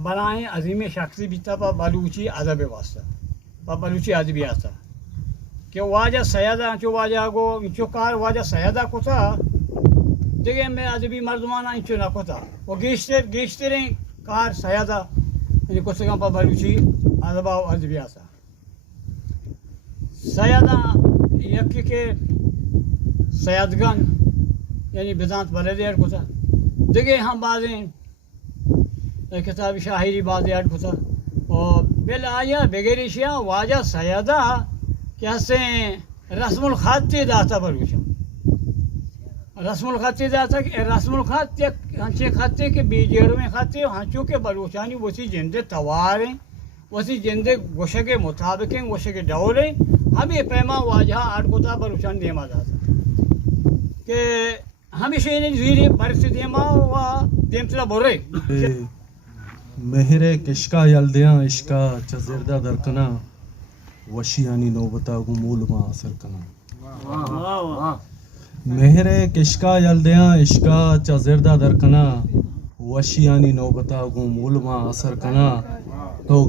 बनाए अजीम शख्सी बीता पा बलूची अदब वास्ता पा बलूची अदबी आता कि वाजा सयादा चो वाजा गो इंचो कार वाजा सयादा कोता जगह में अदबी मर्दमाना इंचो ना कोता वो गेश्ते कार सयादा यानी कुछ पा बलूची अदबा अदबी आता सयादा यकी के सयादगन यानी बिजांत बलदेर कोता जगह हम बाजें किताब शाहिरी बाज याद खुदा और बिल आया बेगेरिशिया वाजा सयादा क्या से रस्मुल खाते दाता बलूचा रस्मुल खाते दाता रस्मुल खाते हंचे खाते के बीजेड़ में खाते हंचों के बलूचानी वसी जिंदे तवार हैं वसी जिंदे गोशे के मुताबिक हैं गोशे के डौले हम ये पैमा वाजा आठ कोता बलूचान देमा दाता के हमेशा इन्हें जीरे परिस्थिति देमा वा देमतला बोरे मेहरे किश्का यल्दियाँ इश्का चज़िरदा दरकना वशियानी नौबता गुमूल मा असर कना मेहरे किश्का यल्दियाँ इश्का चज़िरदा दरकना वशियानी नौबता गुमूल मा असर कना तो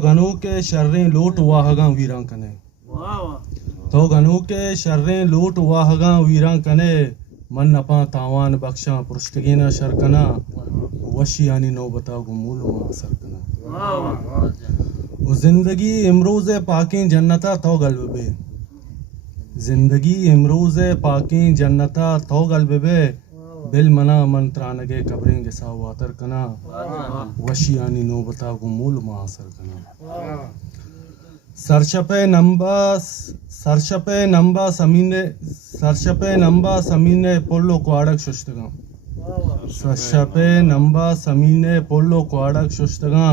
गनू के शर्रें लूट वाहगा वीरां कने तो गनू के शर्रें लूट वाहगा वीरां कने मन अपा तावान बख्शा पुरुष्टगीना शरकना वशियानी नौबता गुमूल मा असर कना वो जिंदगी इमरूज पाकी जन्नता तो गल्ब बे जिंदगी इमरूज पाकी जन्नता तो गल्ब बे बिल मना मंत्रानगे कब्रें जैसा वातर कना वशियानी नौबता गुमूल मा असर कना सरशपे नंबा समीने पोलो क्वाडक शुष्टगा सरशपे नंबा समीने पोलो क्वाडक शुष्टगा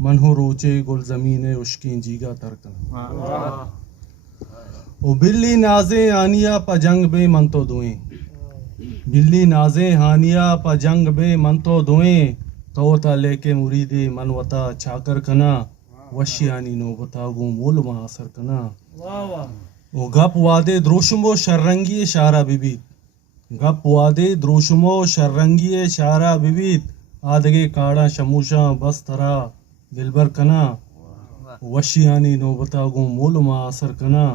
मनहु रोचे गुल जमीने उश्की जीगा तरकना ओ बिल्ली नाजे आनिया पजंग बे मंतो दुए बिल्ली नाजे हानिया पजंग बे मंतो दुए तोता लेके मुरीदे मनवता छाकर कना वशियानी नौबता गुमूल मा असर कना ओ गप वादे द्रोशुमो शर्रंगी शारा बिबीत गप वादे द्रोशुमो शर्रंगी शारा बिबीत आदगे काड़ा शमूशा बस तरा दिलबर कना वशियानी नौबता गुमूल मा असर कना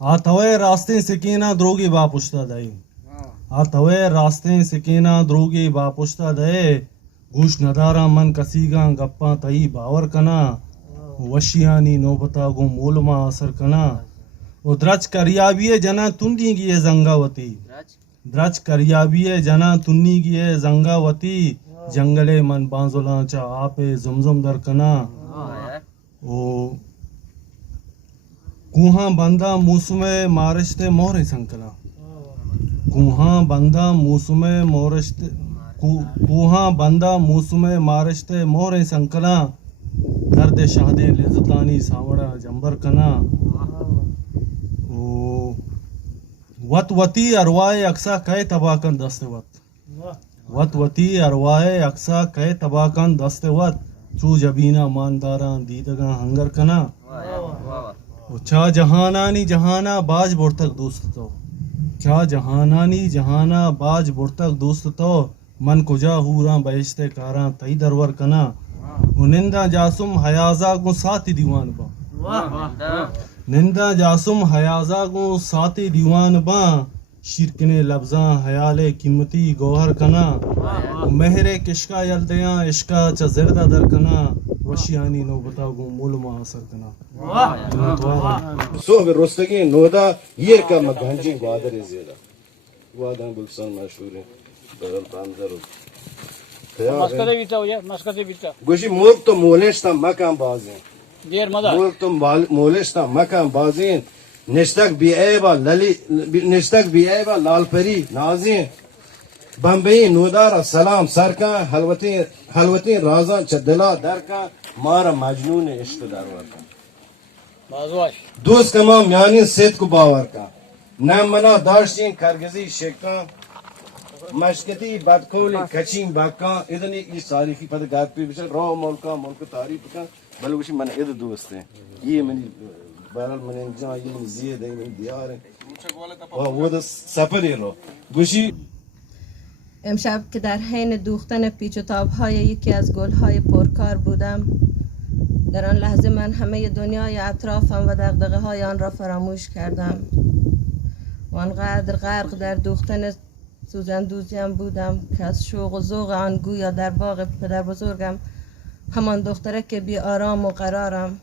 आ तवे रास्ते सिकीना द्रोगी बा पुश्ता दई आ तवे रास्ते सिकीना द्रोगी बा पुश्ता दे गुश नदारा मन कसीगा गप्पा तई बावर कना वशियानी नौबता गुमूल मा असर कना ओ द्रच करियाबिये जना तुंडी गिये जंगावती द्रच करियाबिये जना तुन्नी गिये जंगावती जंगले मन बांजुला चा आपे जुमजुम दर कना ओ कुहा बंदा मूसुमे मारिश्ते मोहरे संकला कुहा बंदा मूसुमे मोरिश्ते कुहा बंदा मूसुमे मारिश्ते मोहरे संकला दर्द शादे लिज़तानी सावड़ा जंबर कना ओ वती अरवाए अक्सा कहे तबाकन दस्ते वती अरवाए अक्सा कहे तबाकन दस्ते वत चू जबीना मानदारा दीदगा हंगर कना चा जहानानी जहाना बाज बुरतक दोस्त तो चा जहानानी जहाना बाज बुरतक दोस्त तो मन कुजा हूरा बहिश्ते कारा तई दरवर कना निंदा जासुम हयाजा को साथी दीवान बा निंदा जासुम हयाजा को साथी दीवान बा शिरकने लफ्जा हयाले कीमती गौहर कना मेहरे किश्का यल्दियां इश्का चज़िरदा दर कना वशियानी नौबता गुमूल मा असर कना सो रोस्तगी नोदा यर का मगंजी ग्वादर ज़ेला ग्वादर बुलसान मशहूर है बदल पांजर मस्कते बीता गोशी मुल्क तो मोलेस्ता मकान बाज़ें देर मदा मुल्क तो मोलेस्ता मकान बाज़ें निश्तक बिएबा लालपरी नाज़ें बम्बई नोदारा सलाम सरका हलवती राजा चदला दर का मारा मजनून इश्क दरवर का दोस्त कमा म्यानी सेत को बावर का न मना दार्शिन करगजी शेका मशकती बदकोली कचिंग बाका इधर ये सारी की पद गात पे बिचल रो मुल्क तारीफ का बलुशी मन इधर दोस्त हैं ये मनी बरल मन जा ये मन जियद है मन दियार है वो तो सफर है रो गुशी امشب که در حین دوختن پیچ و تاب‌های یکی از گل‌های پرکار بودم، در آن لحظه من همه دنیای اطرافم و دغدغه‌های آن را فراموش کردم و آنقدر غرق در دوختن سوزندوزیم بودم که از شوق و ذوق آن گویا در باغ پدر بزرگم، همان دخترک بی آرام و قرارم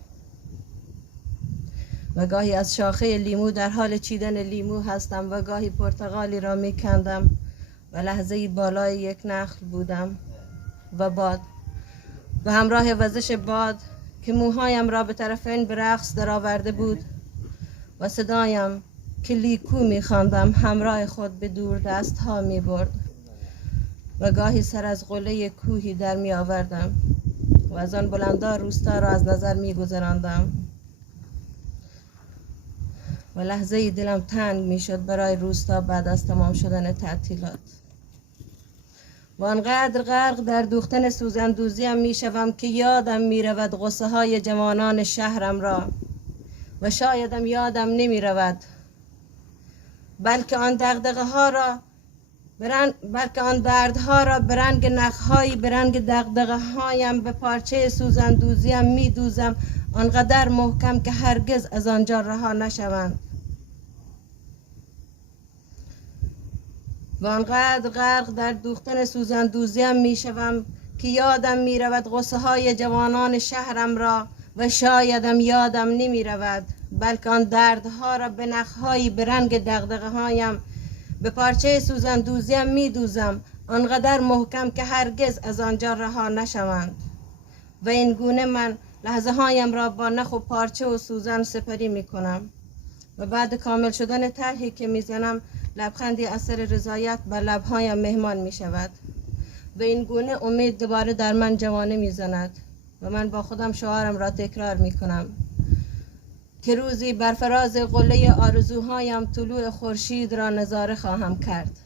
و گاهی از شاخه لیمو در حال چیدن لیمو هستم و گاهی پرتقالی را می کندم و لحظه‌ای بالای یک نخل بودم و باد و همراه وزش باد که موهایم را به طرفین به رقص درآورده بود و صدایم که لیکو می خواندم همراه خود به دور دست ها می برد و گاهی سر از قله کوهی در می آوردم و از آن بلندا روستا را از نظر می گذراندم و لحظه ای دلم تنگ می شد برای روستا بعد از تمام شدن تعطیلات و آنقدر غرق در دوختن سوزندوزیم می شوم که یادم می رود غصه های جوانان شهرم را و شایدم یادم نمی رود بلکه آن دغدغه‌ها را بلکه آن دردها را به رنگ نخهایی به رنگ دغدغه‌هایم به پارچه سوزندوزیم می دوزم آنقدر محکم که هرگز از آنجا رها نشوند و آنقدر غرق در دوختن سوزندوزیم می شوم که یادم می رود غصه های جوانان شهرم را و شایدم یادم نمی رود بلکه آن دردها را به نخهایی به رنگ دغدغه هایم به پارچه سوزندوزیم می دوزم آنقدر محکم که هرگز از آنجا رها نشوند و این گونه من لحظه هایم را با نخ و پارچه و سوزن سپری می کنم و بعد کامل شدن طرحی که می زنم لبخندی اثر رضایت بر لبهایم مهمان می شود و این گونه امید دوباره در من جوانه می زند و من با خودم شعارم را تکرار می کنم که روزی بر فراز قله آرزوهایم طلوع خورشید را نظاره خواهم کرد.